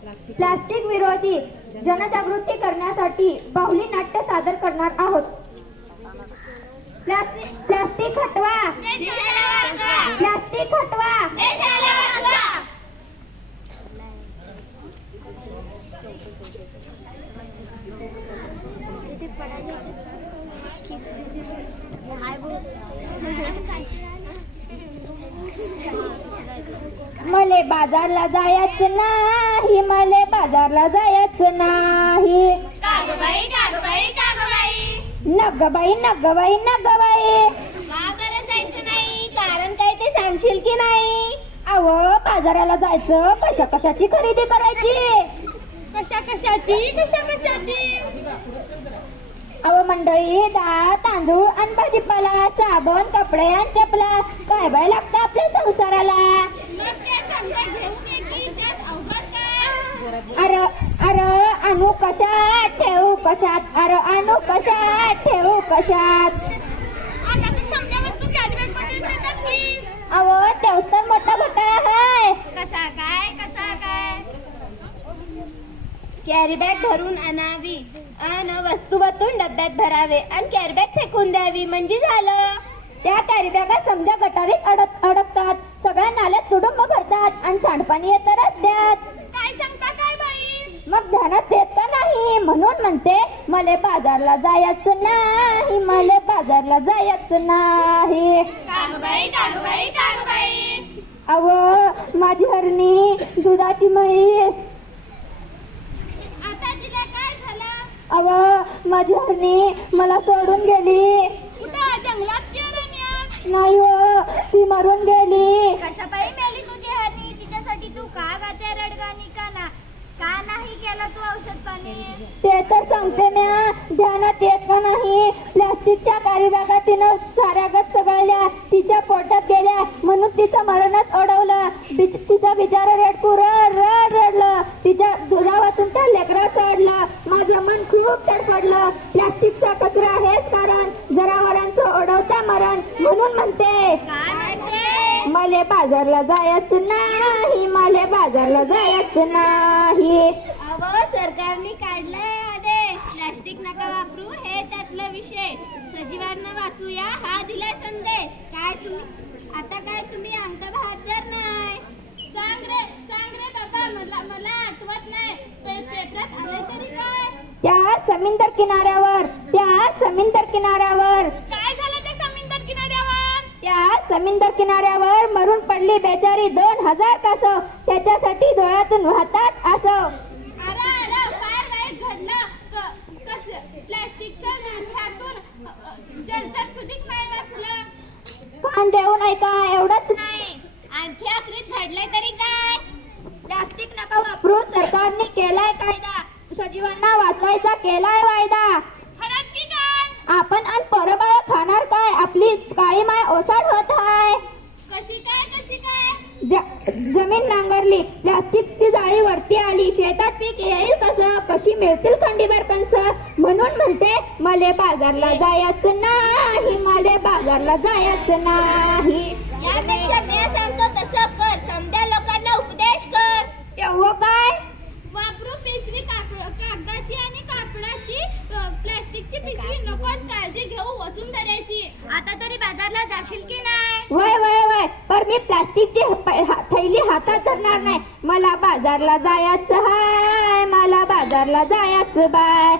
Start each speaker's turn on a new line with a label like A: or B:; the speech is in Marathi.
A: प्लास्टिक. विरोधी जनजागृती करण्यासाठी बाहुली नाट्य सादर करणार आहोत. प्लास्टिक हटवा. प्लास्टिक हटवा. मले बाजारला जायचं नाही मले बाजारला जायचं नाही. नग बाई नग बाई बाई
B: कारण काय ते सांगशील की नाही?
A: अव बाजाराला जायचं कशा कशाची खरेदी करायची?
B: कशा कशाची? कशा कशाची?
A: अव मंडळी डाळ तांदूळ आणि भाजीपाला साबण कपडे आणि चपला काय बाय लागतं आपल्या संसाराला? अर अर आणू कशात ठेवू कशात? अर आणू कशात ठेवू कशात? अव तेच तर मोठा घोटाळा आहे.
B: कसा काय कसा काय? कॅरी बॅग भरून आणावी आणि वस्तू बतून डब्यात भरावे आणि कॅरी बॅग फेकून द्यावी. म्हणजे झालं.
A: त्या कॅरीबॅगा समजा गटारीत अडक अडकतात सगळ्या नाल्यात तुडुंब भरतात आणि सांडपाणी येतं रस्त्यात
B: काय सांगता काय बाई
A: मग ध्यानात देत का नाही म्हणून म्हणते? मले बाजारला जायचं नाही मले बाजारला जायचं नाही. अव माझी हरणी दुधाची म्हैस.
B: आता तिला काय झालं?
A: अव माझी हरणी मला सोडून गेली.
B: कुठं? जंगलात गेलं
A: नाही हो ती मरून गेली
B: कशा पायी मेली तुझी हरणी तिच्यासाठी तू का गाते रडगाणी का ना का नाही केला तू औषध पाणी
A: ते तर सांगते म्या ध्यानात येत का नाही. प्लास्टिकच्या कारीबागा तिनं साऱ्यागत सगळल्या तिच्या पोटात गेल्या. म्हणून तिचं मरणच अडवलं तिचा बिचारा रडकू रड रड रडलं. तिच्या दुधा वाचून त्या लेकरा चढलं माझं मन खूप तडफडलं. प्लास्टिकचा कचरा हेच कारण. जनावरांचं ओढवता मरण. म्हणून म्हणते? मले बाजारला जायचं नाही. मले बाजारला जायचं नाही.
B: सरकारने काढलाय आदेश प्लास्टिक नका वापरू हे त्यातला विषय. सजीवांना वाचूया हा दिलाय संदेश. काय तुम्ही आता काय तुम्ही अंगठा बहादर नाही. सांग रे सांग रे बाबा मला मला आठवत नाही. पे- पेपरात आले तरी काय?
A: त्या समुद्र किनाऱ्यावर त्या समुद्र किनाऱ्यावर.
B: काय झालं त्या समुद्र किनाऱ्यावर?
A: त्या समुद्र किनाऱ्यावर मरून पडली बेचारी दोन हजार कास त्याच्यासाठी डोळ्यातून वाहतात असं
B: अरे अरे फार वाईट घडलं क- कच- प्लास्टिकचं नाठ्यातून अ, अ, जलसात सुधीक नाही
A: कान देऊ नाही का? एवढंच
B: नाही. आणखी आखरीत घडलंय तरी काय?
A: प्लास्टिक नका वापरू. सरकारने केलाय कायदा. सजीवांना वाचवायचा केलाय वायदा.
B: खरंच की काय?
A: आपण आणि परबाळ खाणार काय? आपली काळी माय ओसाड होत आहे
B: कशी काय?
A: जमीन नांगरली. प्लास्टिकची जाळी वरती आली. शेतात पीक येईल कसं? कशी मिळतील खंडीभर कंस म्हणून म्हणते मले बाजारला जायचं नाही. मले बाजारला जायचं नाही.
B: यापेक्षा मी सांगतो तसं कर. समध्या लोकांना उपदेश कर.
A: तेव्हा काय?
B: वापरू पिशवी कापड कागदाची आणि कापडाची. प्लास्टिकची पिशवी नकोच काळजी घेऊ. वसुंधऱ्याची आता तरी बाजारला जाशील की नाही?
A: वय वय वय मी प्लास्टिकची थैली हातात धरणार नाही. मला बाजारला जायचं हाय मला बाजारला जायचं बाय.